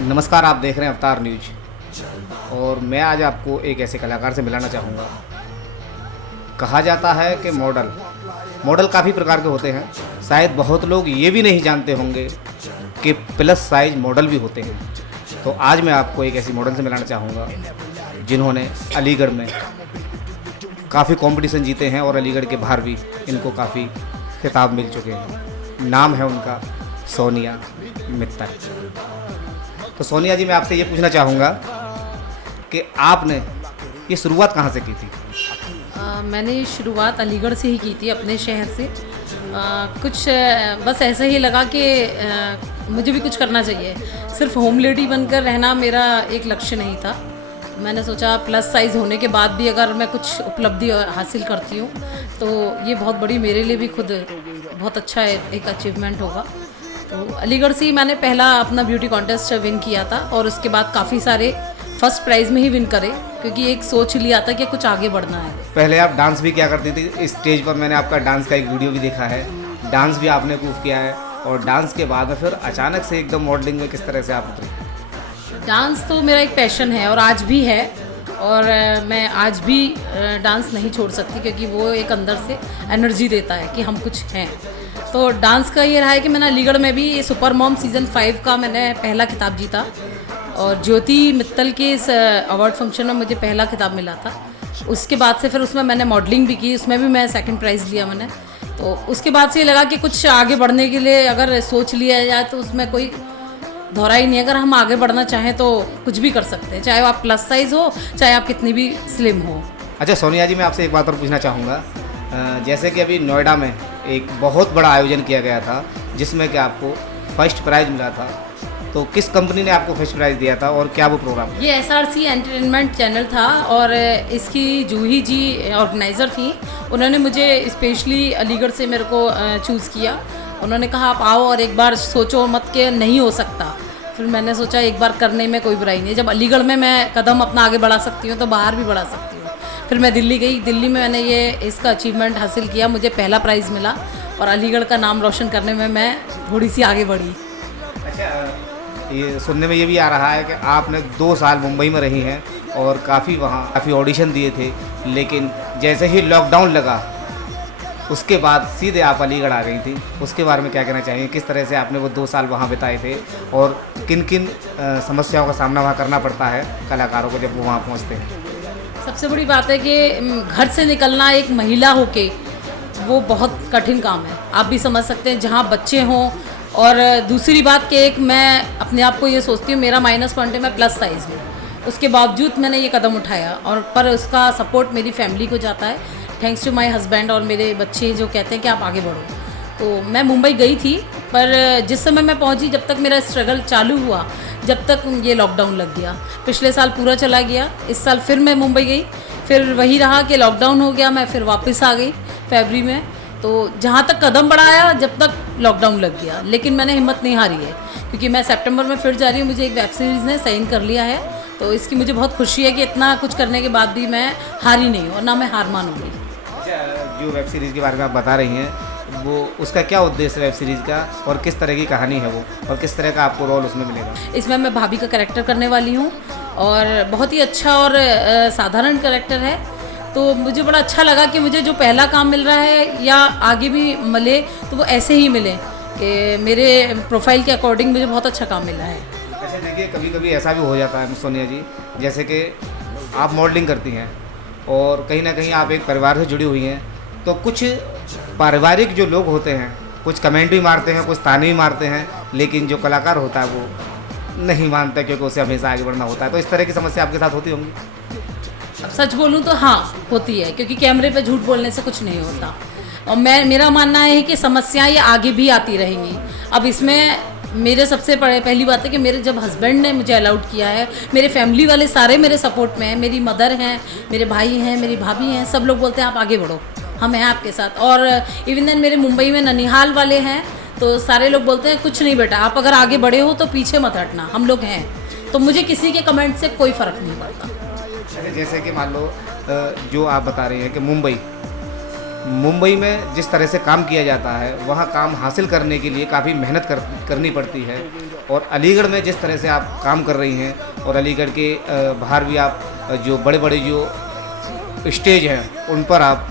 नमस्कार, आप देख रहे हैं अवतार न्यूज और मैं आज आपको एक ऐसे कलाकार से मिलाना चाहूँगा। कहा जाता है कि मॉडल काफ़ी प्रकार के होते हैं। शायद बहुत लोग ये भी नहीं जानते होंगे कि प्लस साइज मॉडल भी होते हैं। तो आज मैं आपको एक ऐसी मॉडल से मिलाना चाहूँगा जिन्होंने अलीगढ़ में काफ़ी कंपटीशन जीते हैं और अलीगढ़ के बाहर भी इनको काफ़ी खिताब मिल चुके हैं। नाम है उनका सोनिया मित्तल। तो सोनिया जी, मैं आपसे ये पूछना चाहूँगा कि आपने ये शुरुआत कहाँ से की थी? मैंने शुरुआत अलीगढ़ से ही की थी, अपने शहर से। कुछ बस ऐसे ही लगा कि मुझे भी कुछ करना चाहिए। सिर्फ होम लेडी बनकर रहना मेरा एक लक्ष्य नहीं था। मैंने सोचा प्लस साइज़ होने के बाद भी अगर मैं कुछ उपलब्धि हासिल करती हूँ तो ये बहुत बड़ी, मेरे लिए भी खुद बहुत अच्छा एक अचीवमेंट होगा। तो अलीगढ़ से ही मैंने पहला अपना ब्यूटी कॉन्टेस्ट विन किया था और उसके बाद काफ़ी सारे फर्स्ट प्राइज़ में ही विन करे, क्योंकि एक सोच लिया था कि कुछ आगे बढ़ना है। पहले आप डांस भी क्या करती थी? स्टेज पर मैंने आपका डांस का एक वीडियो भी देखा है। डांस भी आपने प्रूव किया है और डांस के बाद में फिर अचानक से एकदम मॉडलिंग में किस तरह से आप उतरी? डांस तो मेरा एक पैशन है और आज भी है, और मैं आज भी डांस नहीं छोड़ सकती, क्योंकि वो एक अंदर से एनर्जी देता है कि हम कुछ हैं। तो डांस का ये रहा है कि मैंने अलीगढ़ में भी सुपर मॉम सीज़न 5 का मैंने पहला खिताब जीता, और ज्योति मित्तल के इस अवार्ड फंक्शन में मुझे पहला खिताब मिला था। उसके बाद से फिर उसमें मैंने मॉडलिंग भी की, उसमें भी मैं सेकंड प्राइज़ लिया मैंने। तो उसके बाद से ये लगा कि कुछ आगे बढ़ने के लिए अगर सोच लिया जाए तो उसमें कोई दोहरा ही नहीं। अगर हम आगे बढ़ना चाहें तो कुछ भी कर सकते हैं, चाहे आप प्लस साइज़ हो, चाहे आप कितनी भी स्लिम हो। अच्छा सोनिया जी, मैं आपसे एक बात और पूछना चाहूँगा। जैसे कि अभी नोएडा में एक बहुत बड़ा आयोजन किया गया था जिसमें कि आपको फर्स्ट प्राइज़ मिला था, तो किस कंपनी ने आपको फर्स्ट प्राइज़ दिया था और क्या वो प्रोग्राम? ये SRC एंटरटेनमेंट चैनल था और इसकी जूही जी ऑर्गेनाइज़र थी। उन्होंने मुझे स्पेशली अलीगढ़ से मेरे को चूज़ किया। उन्होंने कहा आप आओ और एक बार सोचो मत के नहीं हो सकता। फिर मैंने सोचा एक बार करने में कोई बुराई नहीं है। जब अलीगढ़ में मैं कदम अपना आगे बढ़ा सकती हूँ तो बाहर भी बढ़ा सकती हूँ। फिर मैं दिल्ली गई, दिल्ली में मैंने ये इसका अचीवमेंट हासिल किया, मुझे पहला प्राइज़ मिला और अलीगढ़ का नाम रोशन करने में मैं थोड़ी सी आगे बढ़ी। अच्छा, ये सुनने में ये भी आ रहा है कि आपने 2 साल मुंबई में रही हैं और काफ़ी ऑडिशन दिए थे, लेकिन जैसे ही लॉकडाउन लगा उसके बाद सीधे आप अलीगढ़ आ गई थी। उसके बारे में क्या कहना चाहिए? किस तरह से आपने वो 2 साल वहाँ बिताए थे और किन किन समस्याओं का सामना वहाँ करना पड़ता है कलाकारों को जब वो वहाँ पहुँचते हैं? सबसे बड़ी बात है कि घर से निकलना एक महिला होके वो बहुत कठिन काम है, आप भी समझ सकते हैं, जहाँ बच्चे हों। और दूसरी बात कि एक मैं अपने आप को ये सोचती हूँ, मेरा माइनस पॉइंट है, मैं प्लस साइज़ हूँ। उसके बावजूद मैंने ये कदम उठाया और पर उसका सपोर्ट मेरी फैमिली को जाता है, थैंक्स टू माय हस्बैंड और मेरे बच्चे जो कहते हैं कि आप आगे बढ़ो। तो मैं मुंबई गई थी, पर जिस समय मैं पहुंची, जब तक मेरा स्ट्रगल चालू हुआ, जब तक ये लॉकडाउन लग गया। पिछले साल पूरा चला गया, इस साल फिर मैं मुंबई गई, फिर वही रहा कि लॉकडाउन हो गया, मैं फिर वापस आ गई फरवरी में। तो जहाँ तक कदम बढ़ाया जब तक लॉकडाउन लग गया, लेकिन मैंने हिम्मत नहीं हारी है, क्योंकि मैं सितंबर में फिर जा रही हूँ। मुझे एक वेब सीरीज़ ने साइन कर लिया है, तो इसकी मुझे बहुत खुशी है कि इतना कुछ करने के बाद भी मैं हारी नहीं हूँ और ना मैं हार मानूंगी। जो वेब सीरीज़ के बारे में आप बता रही हैं, वो उसका क्या उद्देश्य है वेब सीरीज़ का और किस तरह की कहानी है वो, और किस तरह का आपको रोल उसमें मिलेगा? इसमें मैं भाभी का कैरेक्टर करने वाली हूँ और बहुत ही अच्छा और साधारण कैरेक्टर है। तो मुझे बड़ा अच्छा लगा कि मुझे जो पहला काम मिल रहा है या आगे भी मिले तो वो ऐसे ही मिले कि मेरे प्रोफाइल के अकॉर्डिंग मुझे बहुत अच्छा काम मिला है। अच्छा देखिए, कभी कभी ऐसा भी हो जाता है सोनिया जी, जैसे कि आप मॉडलिंग करती हैं और कहीं ना कहीं आप एक परिवार से जुड़ी हुई हैं, तो कुछ पारिवारिक जो लोग होते हैं कुछ कमेंट भी मारते हैं, कुछ ताने भी मारते हैं, लेकिन जो कलाकार होता है वो नहीं मानता, क्योंकि उसे हमेशा आगे बढ़ना होता है। तो इस तरह की समस्या आपके साथ होती होंगी? अब सच बोलूं तो हाँ, होती है, क्योंकि कैमरे पे झूठ बोलने से कुछ नहीं होता। और मेरा मानना है कि समस्याएं ये आगे भी आती रहेंगी। अब इसमें मेरे सबसे पहली बात है कि मेरे जब हस्बैंड ने मुझे अलाउड किया है, मेरे फैमिली वाले सारे मेरे सपोर्ट में हैं, मेरी मदर हैं, मेरे भाई हैं, मेरी भाभी हैं, सब लोग बोलते हैं आप आगे बढ़ो, हम हैं आपके साथ। और इवन देन मेरे मुंबई में ननिहाल वाले हैं, तो सारे लोग बोलते हैं कुछ नहीं बेटा, आप अगर आगे बढ़े हो तो पीछे मत हटना, हम लोग हैं। तो मुझे किसी के कमेंट से कोई फ़र्क नहीं पड़ता। जैसे कि मान लो जो आप बता रही हैं कि मुंबई में जिस तरह से काम किया जाता है वहाँ काम हासिल करने के लिए काफ़ी मेहनत करनी पड़ती है, और अलीगढ़ में जिस तरह से आप काम कर रही हैं और अलीगढ़ के बाहर भी आप जो बड़े बड़े जो स्टेज हैं उन पर आप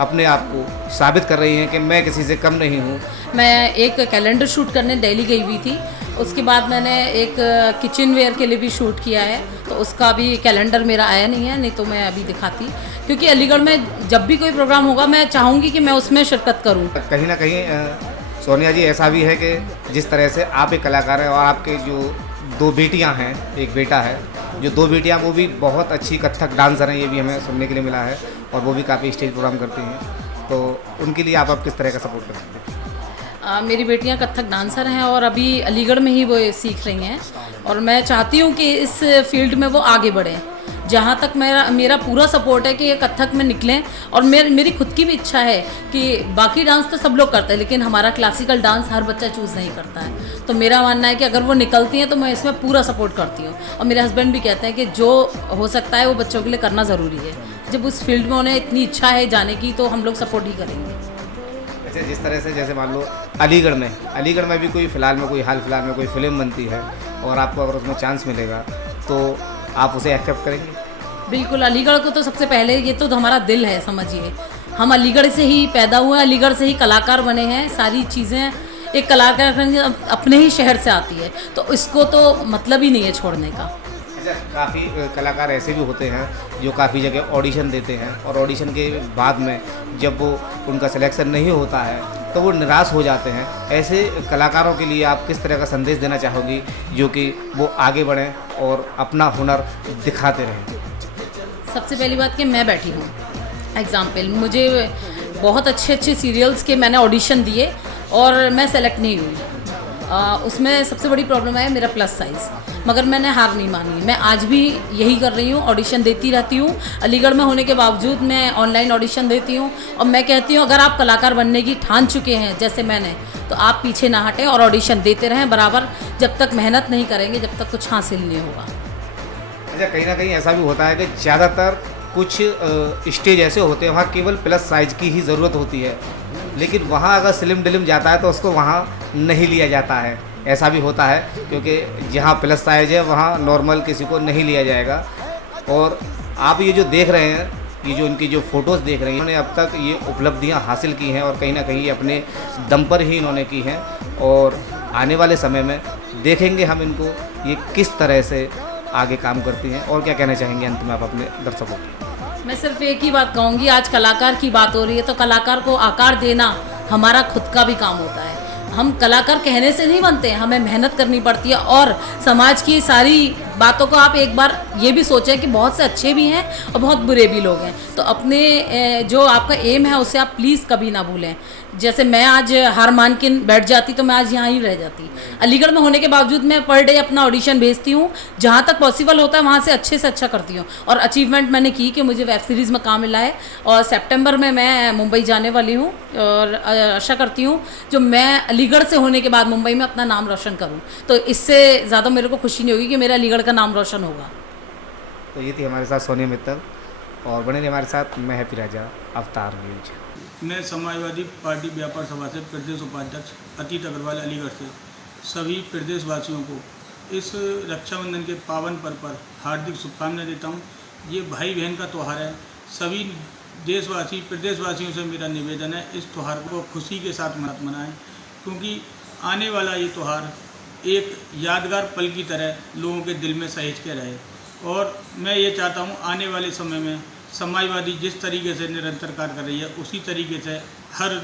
अपने आप को साबित कर रही हैं कि मैं किसी से कम नहीं हूँ। मैं एक कैलेंडर शूट करने दिल्ली गई हुई थी, उसके बाद मैंने एक किचन वेयर के लिए भी शूट किया है, तो उसका भी कैलेंडर मेरा आया नहीं है, नहीं तो मैं अभी दिखाती, क्योंकि अलीगढ़ में जब भी कोई प्रोग्राम होगा मैं चाहूँगी कि मैं उसमें शिरकत करूँ। कहीं ना कहीं सोनिया जी ऐसा भी है कि जिस तरह से आप एक कलाकार हैं और आपके जो 2 बेटियां हैं, एक बेटा है, जो 2 बेटियां वो भी बहुत अच्छी कथक डांसर हैं, ये भी हमें सुनने के लिए मिला है, और वो भी काफ़ी स्टेज प्रोग्राम करती हैं, तो उनके लिए आप किस तरह का सपोर्ट कर सकते हैं? मेरी बेटियां कथक डांसर हैं और अभी अलीगढ़ में ही वो सीख रही हैं, और मैं चाहती हूँ कि इस फील्ड में वो आगे बढ़ें। जहाँ तक मेरा पूरा सपोर्ट है कि ये कथक में निकलें, और मेरी खुद की भी इच्छा है कि बाकी डांस तो सब लोग करते हैं, लेकिन हमारा क्लासिकल डांस हर बच्चा चूज़ नहीं करता है, तो मेरा मानना है कि अगर वो निकलती हैं तो मैं इसमें पूरा सपोर्ट करती हूँ। और मेरे हस्बैंड भी कहते हैं कि जो हो सकता है वो बच्चों के लिए करना ज़रूरी है। जब उस फील्ड में उन्हें इतनी इच्छा है जाने की तो हम लोग सपोर्ट ही करेंगे। अच्छा, जिस तरह से जैसे मान लो अलीगढ़ में भी कोई हाल फिलहाल में कोई फिल्म बनती है और आपको अगर उसमें चांस मिलेगा तो आप उसे एक्सेप्ट करेंगे? बिल्कुल, अलीगढ़ को तो सबसे पहले ये तो हमारा दिल है, समझिए हम अलीगढ़ से ही पैदा हुए, अलीगढ़ से ही कलाकार बने हैं। सारी चीज़ें एक कलाकार अपने ही शहर से आती है, तो इसको तो मतलब ही नहीं है छोड़ने का। अच्छा, काफ़ी कलाकार ऐसे भी होते हैं जो काफ़ी जगह ऑडिशन देते हैं और ऑडिशन के बाद में जब वो उनका सिलेक्शन नहीं होता है तो वो निराश हो जाते हैं। ऐसे कलाकारों के लिए आप किस तरह का संदेश देना चाहोगी जो कि वो आगे बढ़ें और अपना हुनर दिखाते रहें? सबसे पहली बात कि मैं बैठी हूँ एग्ज़ाम्पल, मुझे बहुत अच्छे सीरियल्स के मैंने ऑडिशन दिए और मैं सेलेक्ट नहीं हुई। उसमें सबसे बड़ी प्रॉब्लम है मेरा प्लस साइज़, मगर मैंने हार नहीं मानी। मैं आज भी यही कर रही हूँ, ऑडिशन देती रहती हूँ। अलीगढ़ में होने के बावजूद मैं ऑनलाइन ऑडिशन देती हूँ, और मैं कहती हूँ अगर आप कलाकार बनने की ठान चुके हैं जैसे मैंने, तो आप पीछे ना हटें और ऑडिशन देते रहें बराबर। जब तक मेहनत नहीं करेंगे जब तक कुछ हासिल नहीं होगा। अच्छा, कहीं ना कहीं ऐसा भी होता है कि ज़्यादातर कुछ स्टेज ऐसे होते हैं वहाँ केवल प्लस साइज़ की ही ज़रूरत होती है, लेकिन वहाँ अगर स्लिम डिलिम जाता है तो उसको वहाँ नहीं लिया जाता है। ऐसा भी होता है क्योंकि जहाँ प्लस साइज है वहाँ नॉर्मल किसी को नहीं लिया जाएगा। और आप ये जो देख रहे हैं, ये जो इनकी जो फ़ोटोज़ देख रहे हैं, इन्होंने अब तक ये उपलब्धियाँ हासिल की हैं और कहीं ना कहीं अपने दम पर ही इन्होंने की हैं, और आने वाले समय में देखेंगे हम इनको ये किस तरह से आगे काम करती हैं। और क्या कहना चाहेंगे अंत में आप अपने दर्शकों को? मैं सिर्फ एक ही बात कहूँगी, आज कलाकार की बात हो रही है तो कलाकार को आकार देना हमारा खुद का भी काम होता है। हम कलाकार कहने से नहीं बनते हैं, हमें मेहनत करनी पड़ती है। और समाज की सारी बातों को आप एक बार ये भी सोचें कि बहुत से अच्छे भी हैं और बहुत बुरे भी लोग हैं, तो अपने जो आपका एम है उसे आप प्लीज़ कभी ना भूलें। जैसे मैं आज हार मान के बैठ जाती तो मैं आज यहाँ ही रह जाती। अलीगढ़ में होने के बावजूद मैं पर डे अपना ऑडिशन भेजती हूँ, जहाँ तक पॉसिबल होता है वहाँ से अच्छे अच्छा करती हूँ। और अचीवमेंट मैंने की कि मुझे वेब सीरीज़ में काम मिला है, और सितंबर में मैं मुंबई जाने वाली हूँ, और आशा करती हूँ जो मैं अलीगढ़ से होने के बाद मुंबई में अपना नाम रोशन करूँ, तो इससे ज़्यादा मेरे को खुशी नहीं होगी कि मेरा अलीगढ़ का नाम रोशन होगा। तो ये थी हमारे साथ सोनिया मित्तल, और बने रहिए हमारे साथ। मैं हैप्पी राजा, अवतार न्यूज। मैं समाजवादी पार्टी व्यापार सभा से प्रदेश उपाध्यक्ष अतीत अग्रवाल अलीगढ़ से सभी प्रदेशवासियों को इस रक्षाबंधन के पावन पर्व पर हार्दिक शुभकामनाएं देता हूं। ये भाई बहन का त्यौहार है। सभी देशवासी प्रदेशवासियों से मेरा निवेदन है इस त्यौहार को खुशी के साथ मनाएं, क्योंकि आने वाला ये त्यौहार एक यादगार पल की तरह लोगों के दिल में सहेज के रहे। और मैं ये चाहता हूँ आने वाले समय में समाजवादी जिस तरीके से निरंतर कार्य कर रही है उसी तरीके से हर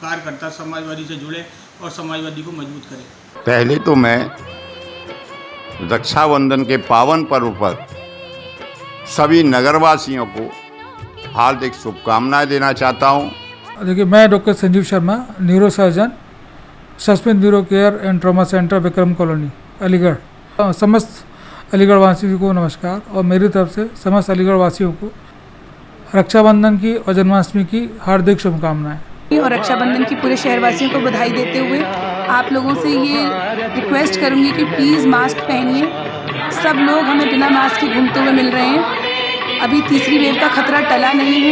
कार्यकर्ता समाजवादी से जुड़े और समाजवादी को मजबूत करे। पहले तो मैं रक्षाबंधन के पावन पर्व पर सभी नगरवासियों को हार्दिक शुभकामनाएं देना चाहता हूं। देखिए, मैं doctor Sanjeev Sharma, neuro surgeon, suspense neuro care and trauma centre, Vikram colony, Aligarh. समस्त अलीगढ़ वासियों को नमस्कार, और मेरी तरफ से समस्त अलीगढ़ वासियों को रक्षाबंधन की और जन्माष्टमी की हार्दिक शुभकामनाएं। और रक्षाबंधन की पूरे शहरवासियों को बधाई देते हुए आप लोगों से ये रिक्वेस्ट करूँगी कि प्लीज़ मास्क पहनिए। सब लोग हमें बिना मास्क के घूमते हुए मिल रहे हैं। अभी तीसरी वेव का खतरा टला नहीं है।